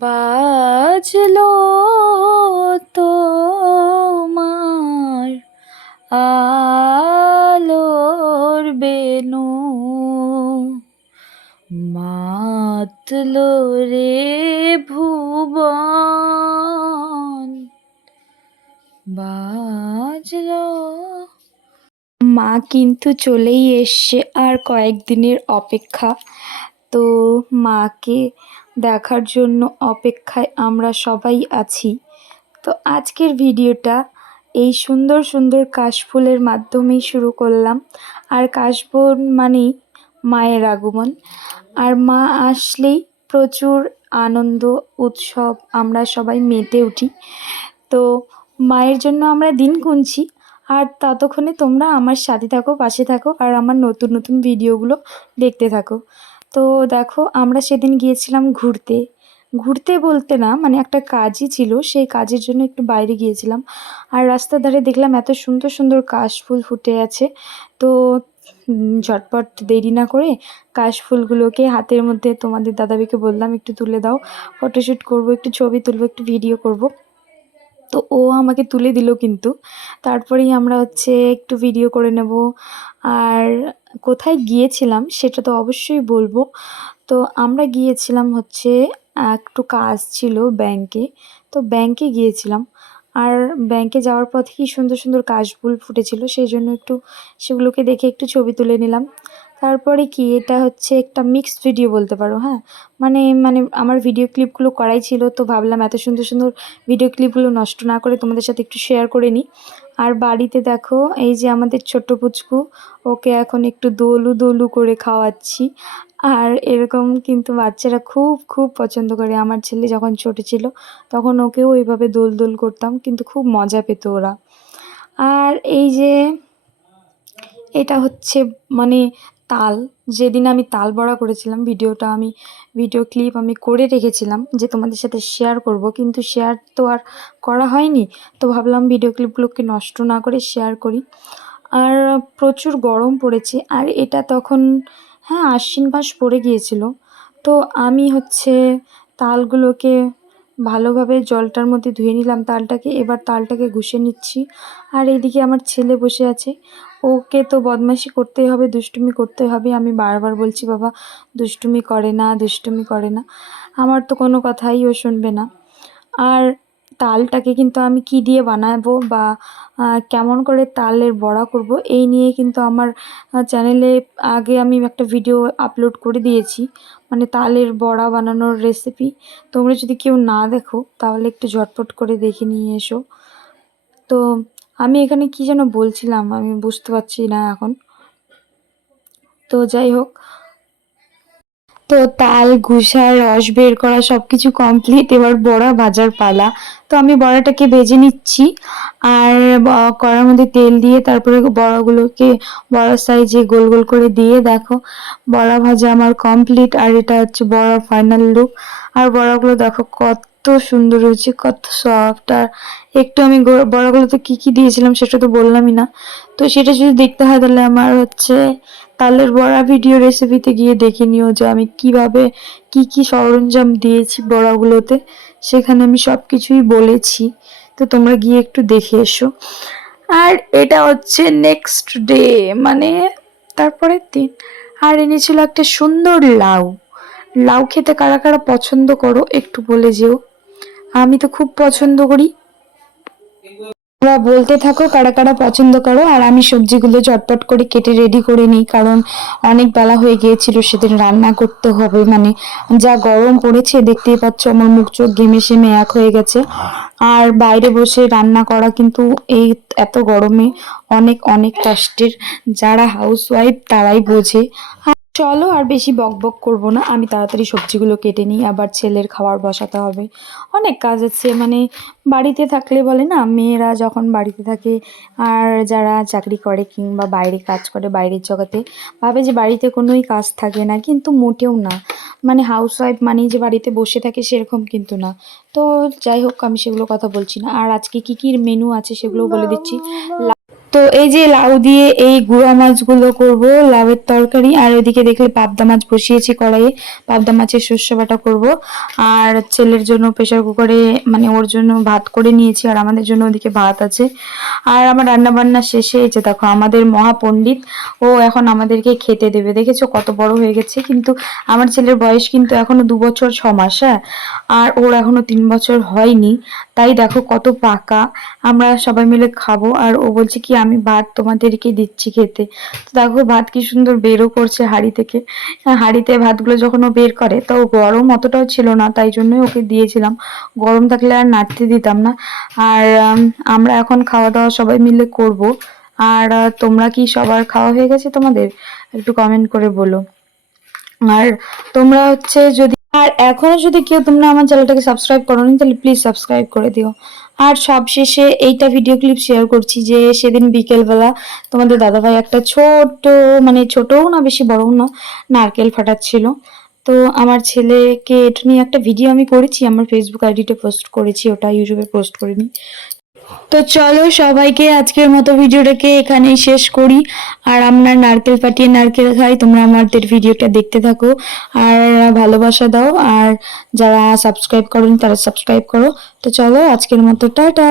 বাজলো তোমার আলোর বেনু। মাতলো রে ভুবন, বাজলো। মা কিন্তু চলেই এসছে আর কয়েকদিনের অপেক্ষা। তো মাকে দেখার জন্য অপেক্ষায় আমরা সবাই আছি। তো আজকের ভিডিওটা এই সুন্দর সুন্দর কাশফুলের মাধ্যমেই শুরু করলাম। আর কাশবন মানেই মায়ের আগমন। আর মা আসলেই প্রচুর আনন্দ, উৎসব, আমরা সবাই মেতে উঠি। তো মায়ের জন্য আমরা দিন গুনছি। আর ততক্ষণে তোমরা আমার সাথে থাকো, পাশে থাকো, আর আমার নতুন নতুন ভিডিওগুলো দেখতে থাকো। তো দেখো, আমরা সেদিন গিয়েছিলাম ঘুরতে। ঘুরতে বলতে না মানে একটা কাজই ছিল, সেই কাজের জন্য একটু বাইরে গিয়েছিলাম। আর রাস্তার ধারে দেখলাম এত সুন্দর সুন্দর কাশফুল ফুটে আছে। তো ঝটপট দেরি না করে কাশফুলগুলোকে হাতের মধ্যে তোমাদের দাদাবিকে বললাম, একটু তুলে দাও। ফটোশ্যুট করব, একটু ছবি তুলবো, একটু ভিডিও করব। তো ও আমাকে তুলে দিল কিন্তু। তারপরেই আমরা হচ্ছে একটু ভিডিও করে নেব। আর কোথায় গিয়েছিলাম সেটা তো অবশ্যই বলব। তো আমরা গিয়েছিলাম হচ্ছে, একটু কাজ ছিল ব্যাংকে তো ব্যাংকে গিয়েছিলাম। আর ব্যাংকে যাওয়ার পথে কি সুন্দর সুন্দর কাশফুল ফুটেছিল সেই জন্য একটু সেগুলোকে দেখে একটু ছবি তুলে নিলাম। তারপরে কি, এটা হচ্ছে একটা মিক্সড ভিডিও বলতে পারো হ্যাঁ? মানে মানে আমার ভিডিও ক্লিপগুলো করাই ছিল, তো ভাবলাম এত সুন্দর সুন্দর ভিডিও ক্লিপগুলো নষ্ট না করে তোমাদের সাথে একটু শেয়ার করে নিই। আর বাড়িতে দেখো, এই যে আমাদের ছোট্ট পুচকু, ওকে এখন একটু দোলু দোলু করে খাওয়াচ্ছি। আর এরকম কিন্তু বাচ্চারা খুব খুব পছন্দ করে। আমার ছেলে যখন ছোট ছিল, তখন ওকেও ওইভাবে দোল দোল করতাম, কিন্তু খুব মজা পেত ওরা। আর এই যে, এটা হচ্ছে মানে তাল, যেদিন আমি তাল বড়া করেছিলাম, ভিডিওটা আমি, ভিডিও ক্লিপ আমি করে রেখেছিলাম যে তোমাদের সাথে শেয়ার করব, কিন্তু শেয়ার তো আর করা হয়নি। তো ভাবলাম ভিডিও ক্লিপগুলোকে নষ্ট না করে শেয়ার করি। আর প্রচুর গরম পড়েছে, আর এটা তখন হ্যাঁ আশ্বিন মাস পড়ে গিয়েছিল। তো আমি হচ্ছে তালগুলোকে ভালোভাবে জলটার মধ্যে ধুয়ে নিলাম তালটাকে, এবার তালটাকে ঘষে নিচ্ছি। আর এইদিকে আমার ছেলে বসে আছে। ওকে তো বদমাইশি করতেই হবে, দুষ্টুমি করতে হবে। আমি বারবার বলছি, বাবা, দুষ্টুমি করে না, দুষ্টুমি করে না। আমার তো কোনো কথাই ও শুনবে না। আর তালটাকে কিন্তু আমি কি দিয়ে বানাবো বা কেমন করে তালের বড়া করব, এই নিয়ে কিন্তু আমার চ্যানেলে আগে আমি একটা ভিডিও আপলোড করে দিয়েছি। মানে তালের বড়া বানানোর রেসিপি তোমরা যদি কেউ না দেখো, তাহলে একটু ঝটপট করে দেখে নিয়ে এসো। তো আমি এখানে কি যেন বলছিলাম, আমি বুঝতে পারছি না এখন। তো যাই হোক। তো তাল ঘুষা রস বের করা সব কিছু কমপ্লিট এবার বড়া ভাজার পালা। তো আমি বড়াটাকে ভেজে নিচ্ছি, আর কড়ার মধ্যে তেল দিয়ে তারপরে বড়াগুলোকে বড় সাইজে গোল গোল করে দিয়ে দেখো, বড়া ভাজা আমার কমপ্লিট আর এটা হচ্ছে বড়া ফাইনাল লুক আর বড়াগুলো দেখো কত সুন্দর হয়েছে, কত সফট আর একটু আমি বড়াগুলোতে কি কি দিয়েছিলাম সেটা তো বললামই না। তো সেটা যদি দেখতে হয় তাহলে আমার হচ্ছে তালের বড়া ভিডিও রেসিপিতে গিয়ে দেখে নিও যে আমি কীভাবে কি কি সরঞ্জাম দিয়েছি বড়াগুলোতে। সেখানে আমি সব কিছুই বলেছি। তো তোমরা গিয়ে একটু দেখে এসো। আর এটা হচ্ছে নেক্সট ডে মানে তারপরের দিন। আর এনেছিল একটা সুন্দর লাউ। লাউ খেতে কারা কারা পছন্দ করো একটু বলে যেও। আমি তো খুব পছন্দ করি। বলতে থাকো কারা কারা পছন্দ করো, আর আমি সবজিগুলো চটপট করে কেটে রেডি করে নিই, কারণ অনেক বেলা হয়ে গিয়েছিল, সেদিন রান্না করতে হবে। মানে যা গরম পড়েছে, দেখতেই পাচ্ছ আমার মুখ চোখ ঘেমে সেমে এক হয়ে গেছে। আর বাইরে বসে রান্না করা কিন্তু এই এত গরমে অনেক অনেক কষ্টের। যারা হাউস ওয়াইফ তারাই বোঝে। চলো আর বেশি বক বক করব না। আমি তাড়াতাড়ি সবজিগুলো কেটে নিই, আবার ছেলের খাবার বসাতে হবে। অনেক কাজ আছে মানে বাড়িতে থাকলে বলে না, মেয়েরা যখন বাড়িতে থাকে আর যারা চাকরি করে কিংবা বাইরে কাজ করে, বাইরের জগতে, ভাবে যে বাড়িতে কোনোই কাজ থাকে না, কিন্তু মোটেও না। মানে হাউস ওয়াইফ মানেই যে বাড়িতে বসে থাকে সেরকম কিন্তু না। তো যাই হোক, আমি সেগুলো কথা বলছি না। আর আজকে কী কী মেনু আছে সেগুলো বলে দিচ্ছি। তো এই যে লাউ দিয়ে এই গুঁড়া মাছগুলো করব, লাউয়ের তরকারি, আর ওইদিকে দেখলে পাবদা মাছ বসিয়েছি কড়াইয়ে, পাবদা মাছের শস্য বাটা করব। আর ছেলের জন্য প্রেশার কুকারে মানে ওর জন্য ভাত করে নিয়েছি, আর আমাদের জন্য ওদিকে ভাত আছে। আর আমার রান্না বান্না শেষে যে দেখো, আমাদের মহাপণ্ডিত, ও এখন আমাদেরকে খেতে দেবে। দেখেছ কত বড় হয়ে গেছে, কিন্তু আমার ছেলের বয়স কিন্তু এখনও দু বছর, ছ মাস হ্যাঁ? আর ওর এখনও তিন বছর হয়নি। তাই দেখো কত পাকা, আমরা সবাই মিলে খাব। আর ও বলছে কি আমি ভাত তোমাদেরকে দিচ্ছি খেতে। তো দেখো ভাত কি সুন্দর বেরও করছে হাঁড়ি থেকে। হ্যাঁ, হাঁড়িতে ভাতগুলো যখন ও বের করে তো গরম অতটাও ছিল না তাই জন্যই ওকে দিয়েছিলাম। গরম থাকলে আর নাড়তে দিতাম না। আর আমরা এখন খাওয়া দাওয়া সবাই মিলে করব। আর তোমরা কি সবার খাওয়া হয়ে গেছে তোমাদের? একটু কমেন্ট করে বলো। আর তোমরা হচ্ছে যদি আর এখনও যদি কেউ তোমরা আমার চ্যানেলটাকে সাবস্ক্রাইব করোনি, তাহলে প্লিজ সাবস্ক্রাইব করে দিও। আর সবশেষে এইটা ভিডিও ক্লিপ শেয়ার করছি যে সেদিন বিকেলবেলা তোমাদের দাদাভাই একটা ছোট মানে ছোটও না, বেশি বড়ও না, নারকেল ফাটাচ্ছিল। তো আমার ছেলেকে এটা নিয়ে একটা ভিডিও আমি করেছি, আমার ফেসবুক আইডিতে পোস্ট করেছি, ওটা ইউটিউবে পোস্ট করিনি। তো চলো সবাইকে আজকের মতো ভিডিওটাকে এখানেই শেষ করি। আর আমরা নারকেল পাটিয়ে নারকেল খাই, তোমরা আমাদের ভিডিওটা দেখতে থাকো। আর ভালোবাসা দাও, আর যারা সাবস্ক্রাইব করেন তারা সাবস্ক্রাইব করো। তো চলো আজকের মতো, টাটা!